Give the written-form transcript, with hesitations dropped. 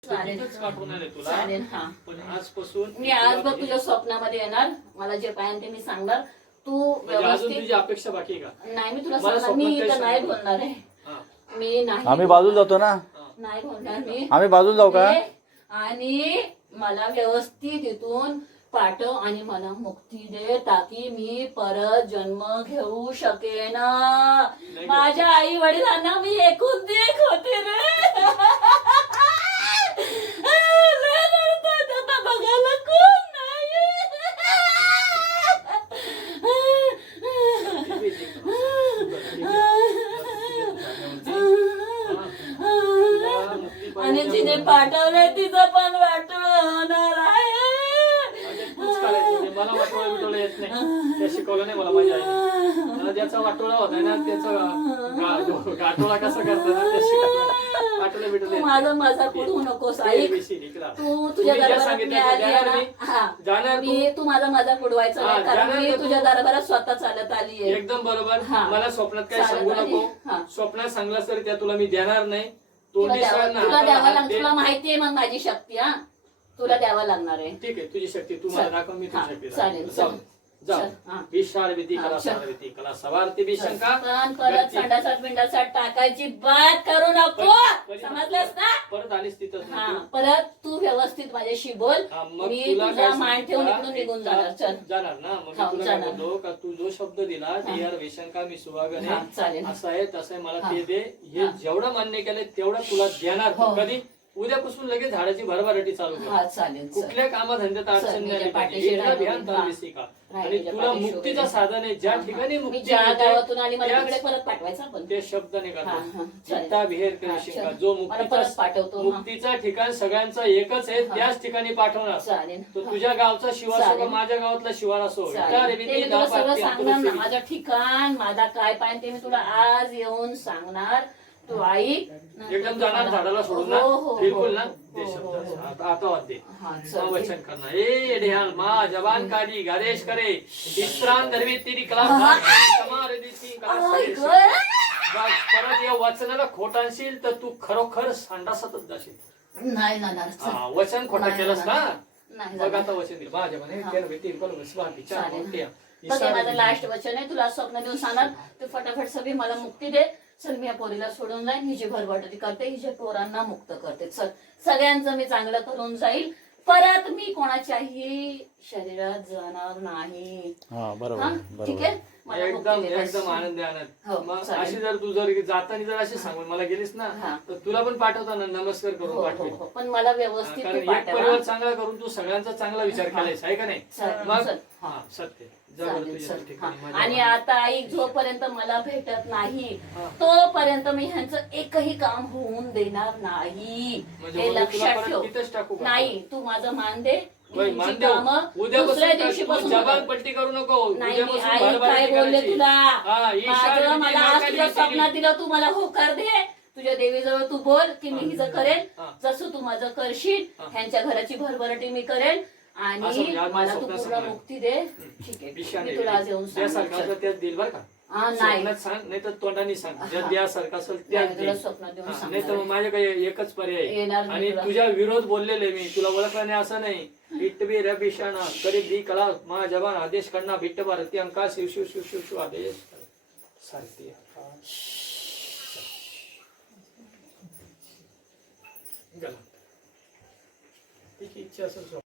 चालेल हा. पण आजपासून मी आज बघ तुझ्या स्वप्नामध्ये येणार, मला जे पाहिजे ते मी सांगणार. तू अजून तुझी अपेक्षा बाकी का? नाही, मी तुला सांगणार, मी इथं नाही बोलणार आहे. मी नाही, आम्ही बाजूला जातो ना, नाही बोलणार मी. आम्ही बाजूला जाऊ का? आणि मला व्यवस्थित इथून पाठव आणि मला मुक्ती दे, ताकी मी परत जन्म घेऊ शकेन. माझ्या आई वडिलांना मी एकूण देख होते रे. बघायला कोण नाही. आणि तिने पाठवलंय तिचं पण वाटोळ होणार आहे. मला वाटोळा बिटोळा येत नाही, त्या शिकवलं नाही मला माझ्या आईने. मला ज्याचा वाटोळा होता ना त्याचा गाठोळा कसा करतात ते शिकवलं. वाटोळा बिटोळा माझा माझा पुढू नकोस आई. तू तुझ्या दरबारात मी आली आहे ना, मी तू माझा पुढवायचा नाही, कारण मी तुझ्या दरबारात स्वतः चालत आली आहे. एकदम बरोबर. मला स्वप्नात काही सांगू नको. स्वप्नात सांगलास तर त्या तुला मी देणार नाही. तुला द्यावं लागणार, तुला माहितीये मग माझी शक्ती. हा, तुला द्यावं लागणार आहे. ठीक आहे, तुझी शक्ती तू मला दाखव, मी तुझी शक्ती चालेल. विशाळ विधी कला सार विधी कला सवारती विशंका. पण परत संडासात बिंडासात टाकायची बात करू नको, समजलंस ना? परत आलीस तिथं परत तू व्यवस्थित माझ्याशी बोल. मी तुझा मान ठेवून इकडून निघून जाणार. चल जाणार ना. मग मी तुला बोललो का तू जो शब्द दिला यार विशंका मी सुहागण आहे, असं आहे तसं आहे, मला ते दे. हे जेवढं मान्य केलंय तेवढं तुला देणार. कधी? उद्यापासून लगेच झाडाची भरभराटी चालू कर. कुठल्या कामधंद्यात अडचण नाही. आणि तुला मुक्तीचं साधन आहे. ज्या ठिकाणी मुक्ती गावातून आणि मला तिकडे परत पाठवायचा, पण ते शब्द निघाला चित्ता विहेर करू. जो मुक्तीचं ठिकाण सगळ्यांचं एकच आहे, त्याच ठिकाणी पाठवणार. तो तुझ्या गावचा शिवार असो, माझ्या गावातला शिवार असो. सगळं सांगणार ना, माझं ठिकाण, माझा काय पाहिजे ते मी तुला आज येऊन सांगणार. तू आई एकदम जाणार झाडाला सोडून ना, बिलकुल ना. ते शब्द आता वाद्य वचन करणार. ए ढेहाल मा जबान काढी गादेश करे इस्त्रान धरवी तिरी कला कमार देती कला. परत या वचनाला खोटांशील तर तू खरोखर संडासातच जाशील. नाही जाणार. वचन खोटा केलंस ना, बघ आता वचन दिलं माझ्या माझं लास्ट वचन आहे. तुला स्वप्न देऊन सांगणार तू फटाफट सगळी मला मुक्ती दे. चल, मी या पोरीला सोडून जाईन, हिची भरभराटी करते, हिच्या पोरांना मुक्त करते. चल, सगळ्यांचं मी चांगलं करून जाईल. परत मी कोणाच्याही शरीरात जाणार नाही. ठीक आहे? एकदम एकदम आनंदी आनंद. अशी जर तू जर जाताना जर अशी सांगून मला गेलीस ना, तर तुला पण पाठवताना नमस्कार करून पाठवेल. पण मला व्यवस्थित परिवार चांगला करून तू सगळ्यांचा चांगला विचार केलायस आहे का नाही? मग सत्य. आणि आता आई जोपर्यंत मला भेटत नाही तोपर्यंत मी ह्यांचं एकही काम होऊन देणार नाही, हे लक्षात ठेव. नाही, तू माझं मान दे. दुसऱ्या दिवशीपासून जबान पलटी करू नको. नाही, आई काय बोलले तुला? मला आज तुझ्या स्वप्नात दिलं, तू मला होकार दे. तुझ्या देवीजवळ तू बोल की मी हिचं करेल जसं तू माझं करशील. ह्यांच्या घराची भरभराटी मी करेल आणि मला तू पूर्ण मुक्ती दे. ठीक आहे, मी तुला आज येऊन सांग. त्याच दिल बर का? नाही सांग, नाही तर तोंडाने सांग. ज्या द्यासारखं असेल त्याच स्वप्नात देऊन सांग. नाही तर मग माझ्याकडे एकच पर्याय. आणि तुझ्या विरोध बोललेले मी तुला ओळखला नाही असं नाही. इटबी रबिशाना करीब दी कला मा जबान आदेश करना भिट्ट भारती अंका शिव शिव शिव शिव शिव आदेश सारथी इच्छा असेल